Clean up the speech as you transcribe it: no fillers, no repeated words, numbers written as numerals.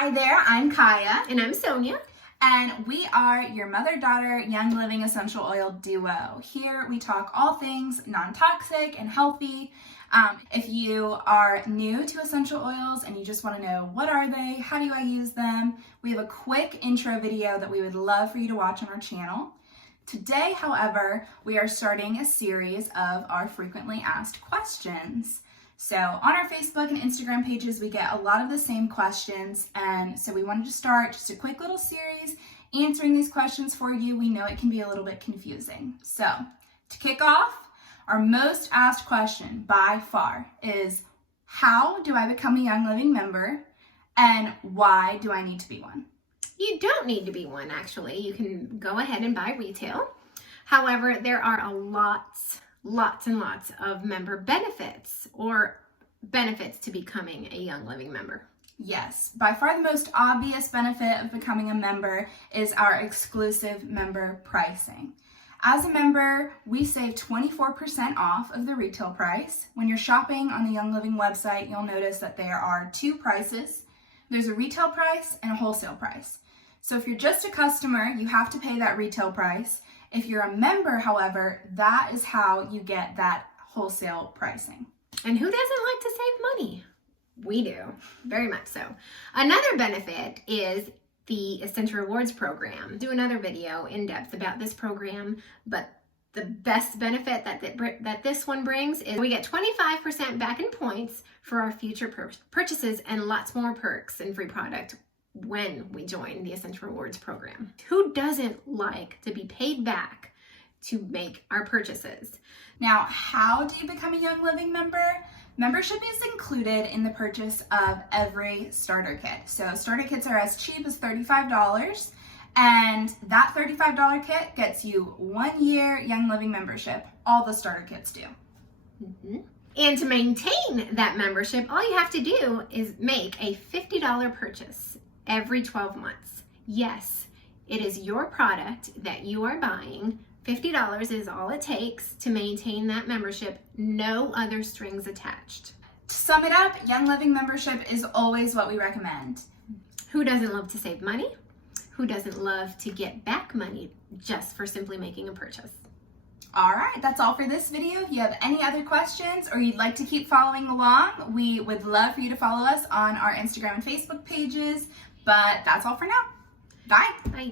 Hi there, I'm Kaya, And I'm Sonia. and we are your mother-daughter Young Living Essential Oil duo. Here we talk all things non-toxic and healthy. If you are new to essential oils and you just want to know what are they, how do I use them, we have a quick intro video that we would love for you to watch on our channel. Today, however, we are starting a series of our frequently asked questions. So on our Facebook and Instagram pages, we get a lot of the same questions, and so we wanted to start just a quick little series answering these questions for you. We know it can be a little bit confusing. So to kick off, our most asked question by far is, how do I become a Young Living member, and why do I need to be one? You don't need to be one, actually. You can go ahead and buy retail. However, there are lots and lots of member benefits or benefits to becoming a Young Living member. Yes, by far the most obvious benefit of becoming a member is our exclusive member pricing. As a member, we save 24% off of the retail price. When you're shopping on the Young Living website, you'll notice that there are two prices. There's a retail price and a wholesale price. So if you're just a customer, you have to pay that retail price. If you're a member, however, that is how you get that wholesale pricing. And who doesn't like to save money? We do, very much so. Another benefit is the Essential Rewards program. Do another video in depth about this program, but the best benefit that this one brings is we get 25% back in points for our future purchases and lots more perks and free product when we join the Essential Rewards program. Who doesn't like to be paid back to make our purchases? Now, how do you become a Young Living member? Membership is included in the purchase of every starter kit. So starter kits are as cheap as $35, and that $35 kit gets you 1 year Young Living membership. All the starter kits do. And to maintain that membership, all you have to do is make a $50 purchase every 12 months. Yes, it is your product that you are buying. $50 is all it takes to maintain that membership, no other strings attached. To sum it up, Young Living membership is always what we recommend. Who doesn't love to save money? Who doesn't love to get back money just for simply making a purchase? All right, that's all for this video. If you have any other questions or you'd like to keep following along, we would love for you to follow us on our Instagram and Facebook pages. But that's all for now. Bye. Bye.